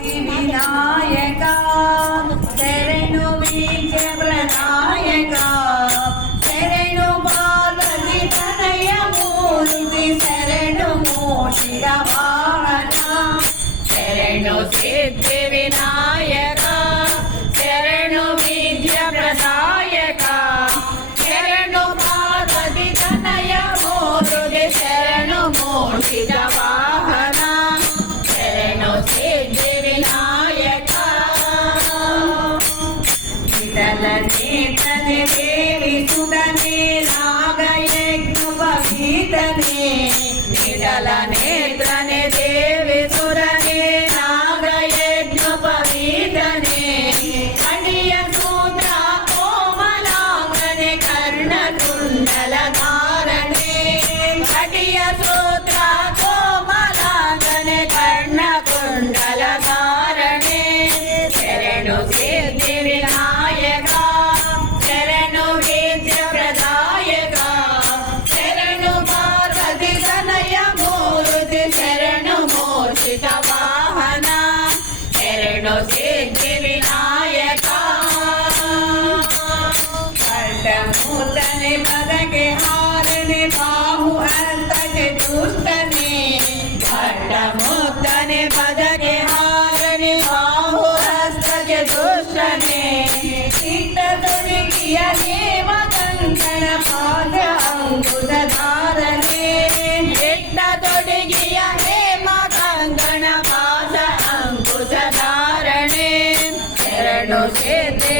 వినాయక శరణు విజయ ప్రదాయక శరణు పార్వతి తనయ మూర్తి శరణు మోషిక వాహన శరణు సిద్ధి వినాయక శరణు విద్య ప్రదాయక శరణు పార్వతి తనయ మూర్తి శరణు మోషిక వాహన శరణు సిద్ధి వినాయక విఠలనేతనే దేవి సుధనే నాగయజ్ఞోపవీతనే విఠలనేత్రనే దేవి సుధనే నాగయజ్ఞోపవీతనే కడియ సూత్ర కోమలాంగనే కర్ణకుండల ధారణే కడియ సూత్ర కోమలాంగనే కర్ణకుండల ధారణే శరణు సిద్ధి వినాయక శరణు విద్య ప్రదాయక శరణు పార్వతి తనయ మూర్తి శరణు మోషిక వాహన శరణు సిద్ధి వినాయక ఖడ్గమూర్ధనే పదకే హారనే బాహు హస్తకే దుష్టనే ఖడ్గమూర్ధనే పదకే హారనే బాహు హస్తకే దుష్టనే చిత్తదొడిగియ దేవ కంకణ పాద అంకుశ ధారణే చిత్తదొడిగియ హేమ కంకణ పాద అంకుశ ధారణే శరణు సిద్ధి